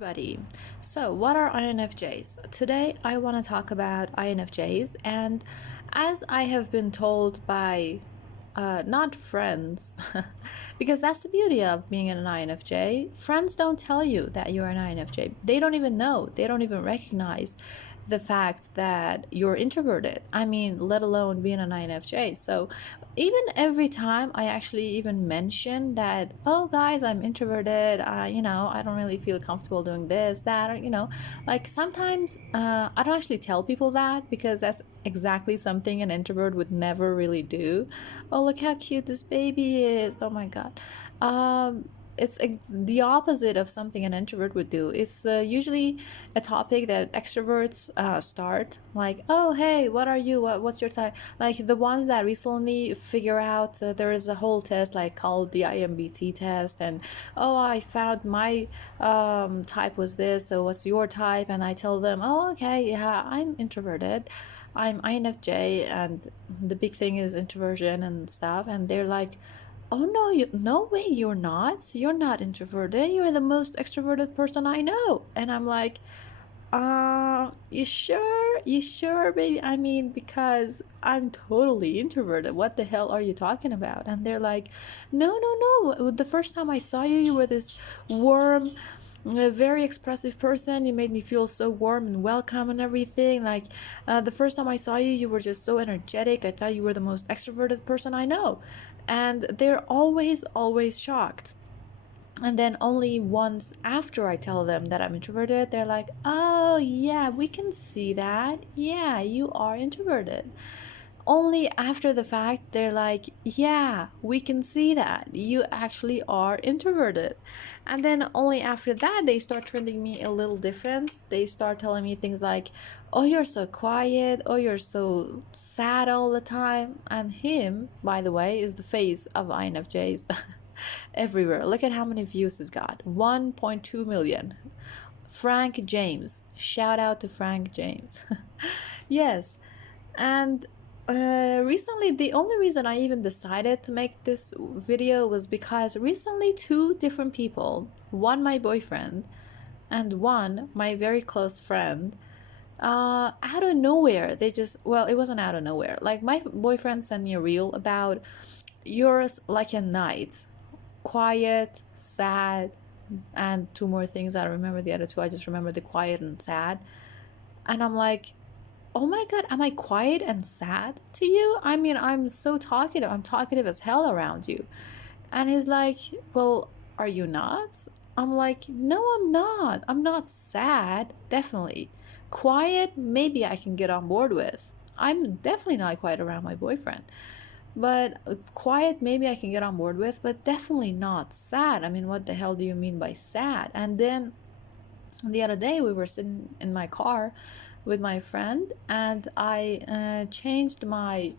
Everybody. So, what are INFJs? Today, I want to talk about INFJs, and as I have been told by not friends, because that's the beauty of being an INFJ. Friends don't tell you that you're an INFJ. They don't even know, they don't even recognize the fact that you're introverted. I mean, let alone being an INFJ. So, even every time I actually even mention that, oh guys, I'm introverted, I don't really feel comfortable doing this, that, or like sometimes I don't actually tell people that because that's exactly something an introvert would never really do. Oh, look how cute this baby is, oh my god. It's the opposite of something an introvert would do. It's usually a topic that extroverts start, like, oh hey, what are you, what's your type, like the ones that recently figure out there is a whole test like called the IMBT test, and oh, I found my type was this, so what's your type, and I tell them, oh okay, yeah, I'm introverted, I'm INFJ, and the big thing is introversion and stuff, and they're like, oh no, no way, you're not introverted, you're the most extroverted person I know. And I'm like, you sure baby, I mean, because I'm totally introverted, what the hell are you talking about? And they're like, no, the first time I saw you, you were this warm, a very expressive person, you made me feel so warm and welcome and everything, like the first time I saw you, you were just so energetic, I thought you were the most extroverted person I know. And they're always shocked. And then only once after I tell them that I'm introverted, they're like, oh yeah, we can see that, yeah, you are introverted. Only after the fact, they're like, yeah, we can see that you actually are introverted. And then only after that, they start treating me a little different. They start telling me things like, oh, you're so quiet, oh, you're so sad all the time. And him, by the way, is the face of INFJs. Everywhere. Look at how many views he's got, 1.2 million. Frank James, shout out to Frank James. Yes. And recently, the only reason I even decided to make this video was because recently two different people, one my boyfriend and one my very close friend, out of nowhere, they just, well, it wasn't out of nowhere, like my boyfriend sent me a reel about yours like a night, quiet, sad, and two more things. I don't remember the other two, I just remember the quiet and sad. And I'm like, oh my god, am I quiet and sad to you? I mean, I'm so talkative, I'm talkative as hell around you. And he's like, well, are you not? I'm like, no, I'm not sad, definitely. Quiet, maybe I can get on board with. I'm definitely not quiet around my boyfriend, but quiet, maybe I can get on board with, but definitely not sad. I mean, what the hell do you mean by sad? And then the other day we were sitting in my car with my friend, and I changed my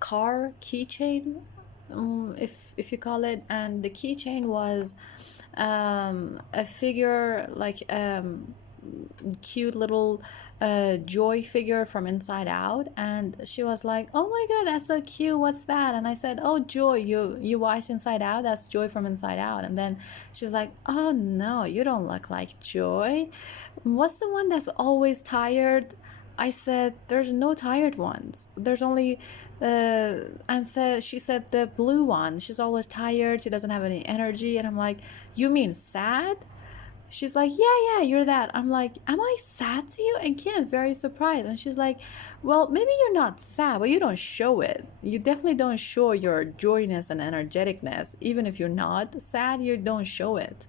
car keychain, if you call it, and the keychain was a figure, like cute little joy figure from Inside Out. And she was like, oh my god, that's so cute, what's that? And I said, oh, Joy, you watched Inside Out, that's Joy from Inside Out. And then she's like, oh no, you don't look like Joy, what's the one that's always tired? I said, there's no tired ones, there's only and she said the blue one, she's always tired, she doesn't have any energy. And I'm like, you mean sad? She's like, yeah, you're that. I'm like, am I sad to you? Again, very surprised. And she's like, well, maybe you're not sad, but you don't show it. You definitely don't show your joyness and energeticness. Even if you're not sad, you don't show it.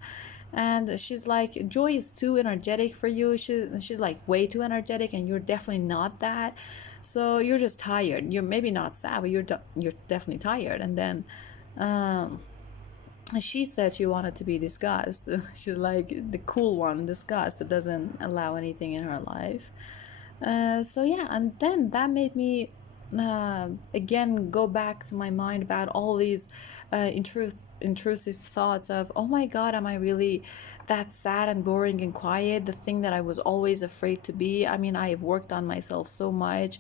And she's like, Joy is too energetic for you. She's like way too energetic, and you're definitely not that. So you're just tired. You're maybe not sad, but you're definitely tired. And then she said she wanted to be discussed. She's like the cool one, discussed, that doesn't allow anything in her life. So yeah, and then that made me again go back to my mind about all these intrusive thoughts of, oh my god, am I really that sad and boring and quiet, the thing that I was always afraid to be? I mean, I have worked on myself so much,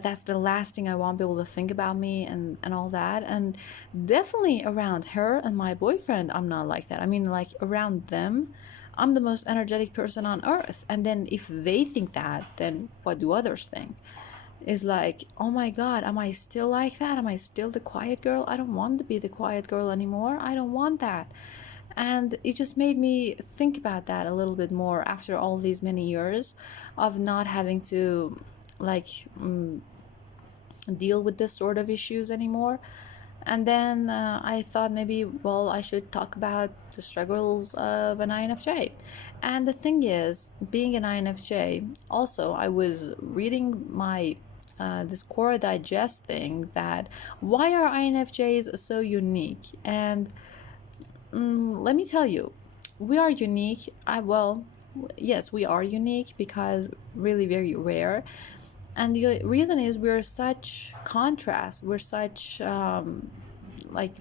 that's the last thing I want people to think about me, and all that. And definitely around her and my boyfriend, I'm not like that. I mean, like around them, I'm the most energetic person on earth. And then if they think that, then what do others think? Is like, oh my God, am I still like that? Am I still the quiet girl? I don't want to be the quiet girl anymore. I don't want that. And it just made me think about that a little bit more after all these many years of not having to like deal with this sort of issues anymore. And then I thought maybe, well, I should talk about the struggles of an INFJ. And the thing is, being an INFJ, also, I was reading my this Quora Digest thing that why are INFJs so unique? And let me tell you, we are unique. Well, yes, we are unique because really very rare. And the reason is we're such contrast. We're such like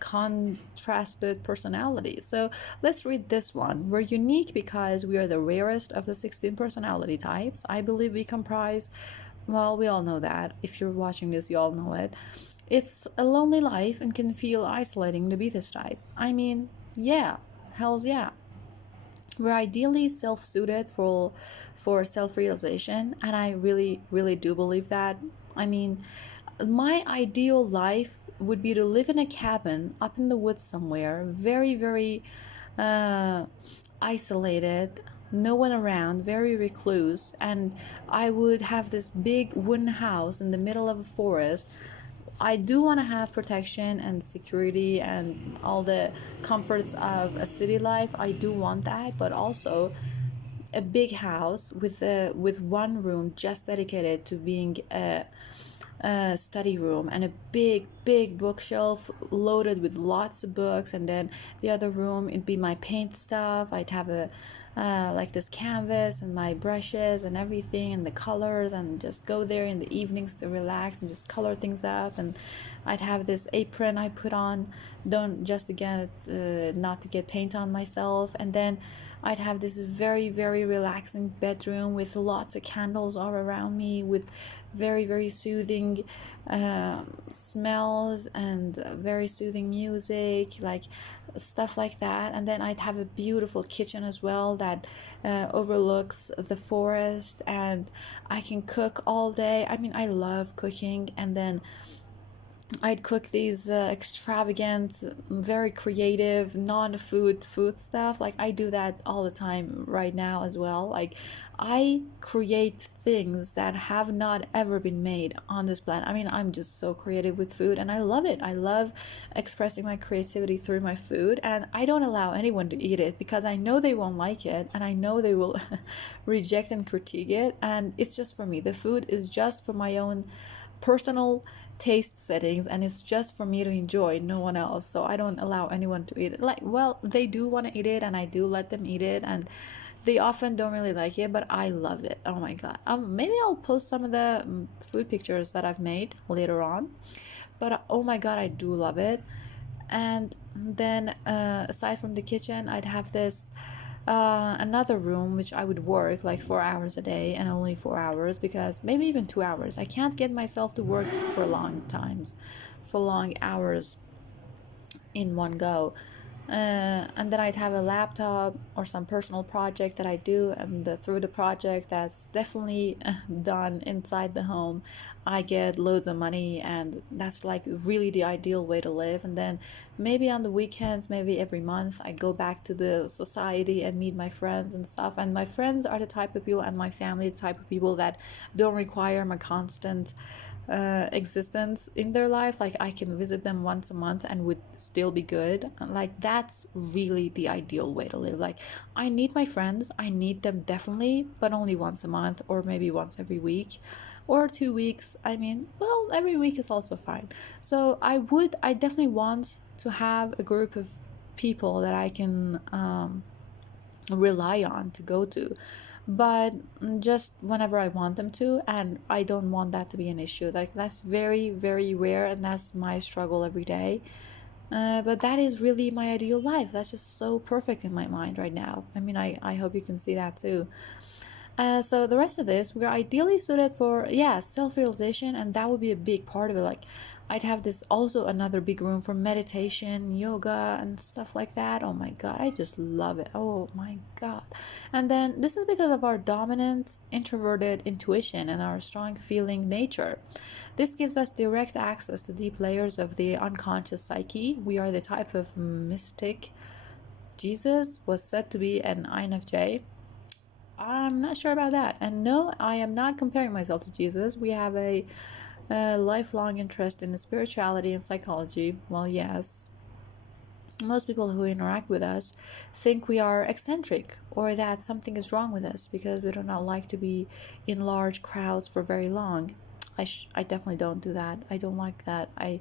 contrasted personality. So let's read this one. We're unique because we are the rarest of the 16 personality types. I believe we comprise, well, we all know that. If you're watching this, you all know it. It's a lonely life and can feel isolating to be this type. I mean, yeah, hells yeah. We're ideally self-suited for self-realization, and I really really do believe that. I mean, my ideal life would be to live in a cabin up in the woods somewhere, very very uh, isolated, no one around, very recluse, and I would have this big wooden house in the middle of a forest. I do want to have protection and security and all the comforts of a city life. I do want that, but also a big house with one room just dedicated to being a study room, and a big bookshelf loaded with lots of books. And then the other room, it'd be my paint stuff. I'd have a like this canvas and my brushes and everything and the colors, and just go there in the evenings to relax and just color things up. And I'd have this apron I put on, don't just again not to get paint on myself. And then I'd have this very very relaxing bedroom with lots of candles all around me, with very very soothing smells and very soothing music, like stuff like that. And then I'd have a beautiful kitchen as well that overlooks the forest, and I can cook all day. I mean, I love cooking. And then I'd cook these extravagant, very creative, non-food stuff. Like I do that all the time right now as well. Like I create things that have not ever been made on this planet. I mean, I'm just so creative with food, and I love it. I love expressing my creativity through my food, and I don't allow anyone to eat it because I know they won't like it, and I know they will reject and critique it. And it's just for me. The food is just for my own personal taste settings, and it's just for me to enjoy, no one else. So I don't allow anyone to eat it. Like, well, they do want to eat it, and I do let them eat it, and they often don't really like it, but I love it. Oh my god. Maybe I'll post some of the food pictures that I've made later on. But oh my god, I do love it. And then aside from the kitchen, I'd have this another room which I would work like 4 hours a day, and only 4 hours, because maybe even 2 hours. I can't get myself to work for long times, for long hours in one go. And then I'd have a laptop or some personal project that I do, and through the project that's definitely done inside the home, I get loads of money, and that's like really the ideal way to live. And then maybe on the weekends, maybe every month, I'd go back to the society and meet my friends and stuff. And my friends are the type of people, and my family the type of people that don't require my constant existence in their life. Like I can visit them once a month and would still be good. Like that's really the ideal way to live. Like I need my friends, I need them definitely, but only once a month, or maybe once every week or 2 weeks. I mean, well, every week is also fine. So I definitely want to have a group of people that I can rely on to go to, but just whenever I want them to. And I don't want that to be an issue. Like that's very very rare, and that's my struggle every day. But that is really my ideal life. That's just so perfect in my mind right now. I mean, I hope you can see that too. So the rest of this, we're ideally suited for, yeah, self-realization, and that would be a big part of it. Like I'd have this also another big room for meditation, yoga, and stuff like that. Oh my god, I just love it. Oh my god. And then this is because of our dominant introverted intuition and our strong feeling nature. This gives us direct access to deep layers of the unconscious psyche. We are the type of mystic. Jesus was said to be an INFJ. I'm not sure about that. And no, I am not comparing myself to Jesus. We have a lifelong interest in spirituality and psychology. Well, yes, most people who interact with us think we are eccentric or that something is wrong with us because we do not like to be in large crowds for very long. I definitely don't do that. I don't like that. I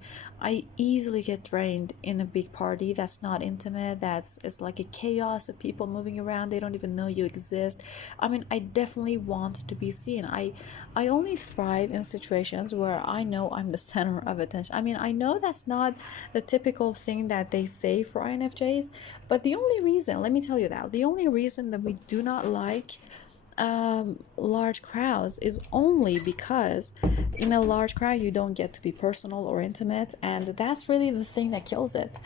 easily get drained in a big party that's not intimate. It's like a chaos of people moving around. They don't even know you exist. I mean, I definitely want to be seen. I only thrive in situations where I know I'm the center of attention. I mean, I know that's not the typical thing that they say for INFJs, but the only reason, let me tell you that, the only reason that we do not like large crowds is only because in a large crowd you don't get to be personal or intimate, and that's really the thing that kills it.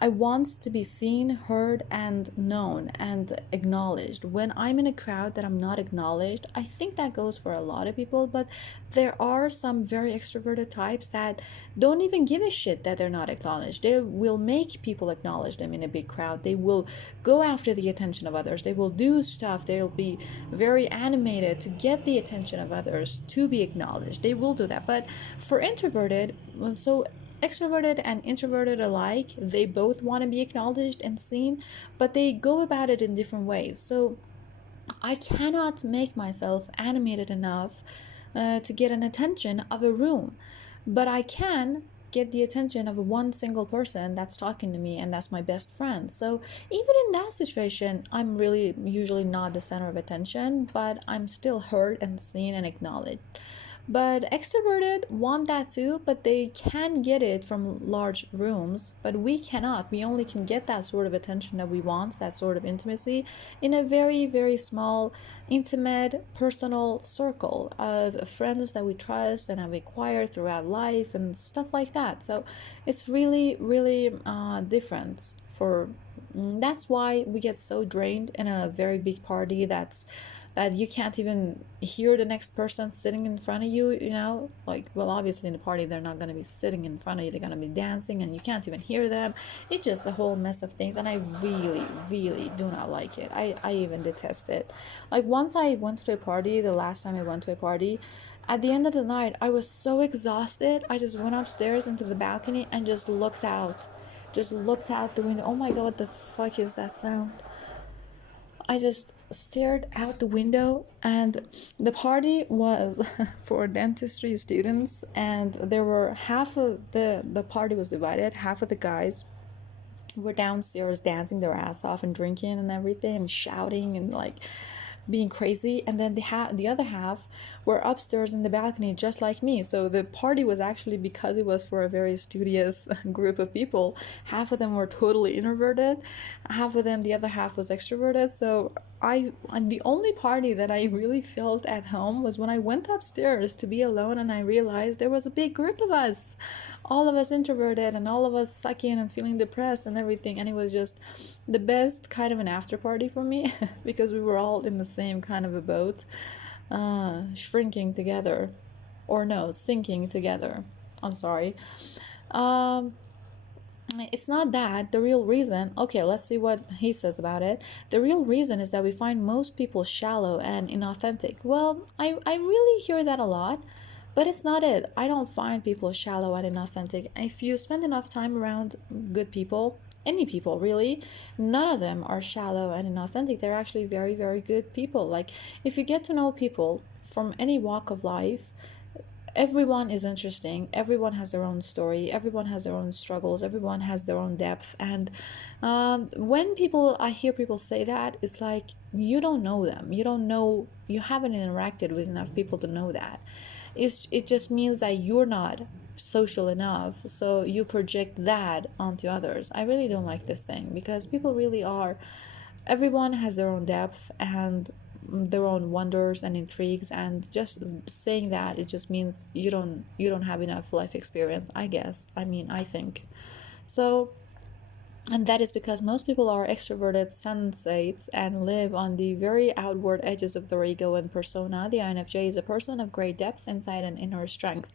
I want to be seen, heard, and known and acknowledged. When I'm in a crowd that I'm not acknowledged, I think that goes for a lot of people, but there are some very extroverted types that don't even give a shit that they're not acknowledged. They will make people acknowledge them in a big crowd. They will go after the attention of others. They will do stuff. They'll be very animated to get the attention of others, to be acknowledged. They will do that. But for introverted, so extroverted and introverted alike, they both want to be acknowledged and seen, but they go about it in different ways. So I cannot make myself animated enough to get an attention of a room, but I can get the attention of one single person that's talking to me, and that's my best friend. So even in that situation, I'm really usually not the center of attention, but I'm still heard and seen and acknowledged. But extroverted want that too, but they can get it from large rooms, but we cannot. We only can get that sort of attention that we want, that sort of intimacy, in a very, very small, intimate, personal circle of friends that we trust and have acquired throughout life and stuff like that. So it's really, really different for. That's why we get so drained in a very big party that you can't even hear the next person sitting in front of you, like, well, obviously in the party they're not going to be sitting in front of you, they're going to be dancing and you can't even hear them. It's just a whole mess of things, and I really, really do not like it. I even detest it. Like, once I went to a party, the last time I went to a party, at the end of the night I was so exhausted, I just went upstairs into the balcony and just looked out the window. Oh my god, what the fuck is that sound? I just stared out the window, and the party was for dentistry students, and there were half of the party was divided. Half of the guys were downstairs dancing their ass off and drinking and everything and shouting and like being crazy, and then the other half were upstairs in the balcony just like me. So the party was actually, because it was for a very studious group of people, half of them were totally introverted, half of them, the other half, was extroverted. So and the only party that I really felt at home was when I went upstairs to be alone and I realized there was a big group of us, all of us introverted and all of us sucking and feeling depressed and everything, and it was just the best kind of an after party for me because we were all in the same kind of a boat, shrinking together, or no, sinking together. I'm sorry. It's not that. The real reason, okay, let's see what he says about it. The real reason is that we find most people shallow and inauthentic. Well, I really hear that a lot, but it's not it. I don't find people shallow and inauthentic. If you spend enough time around good people, any people really, none of them are shallow and inauthentic. They're actually very, very good people. Like, if you get to know people from any walk of life, everyone is interesting, everyone has their own story, everyone has their own struggles, everyone has their own depth. And when I hear people say that, it's like, you don't know them, you haven't interacted with enough people to know that. It just means that you're not social enough, so you project that onto others. I really don't like this thing, because people really are, everyone has their own depth, and their own wonders and intrigues, and just saying that, it just means you don't have enough life experience, I guess. I mean, I think so. And that is because most people are extroverted sensates and live on the very outward edges of their ego and persona. The INFJ is a person of great depth, insight, and inner strength.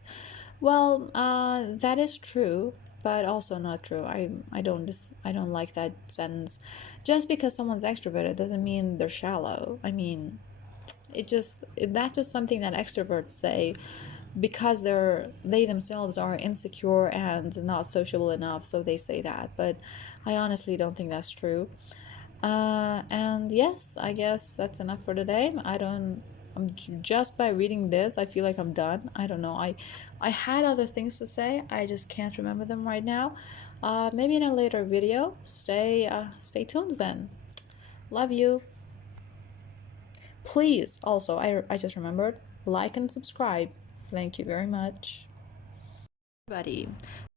Well, that is true, but also not true. I don't like that sentence. Just because someone's extroverted doesn't mean they're shallow. I mean, that's just something that extroverts say because they themselves are insecure and not sociable enough, so they say that. But I honestly don't think that's true. And yes, I guess that's enough for today. Just by reading this, I feel like I'm done. I don't know. I had other things to say. I just can't remember them right now. Maybe in a later video. Stay tuned then. Love you. Please also, I just remembered, like and subscribe. Thank you very much. Everybody.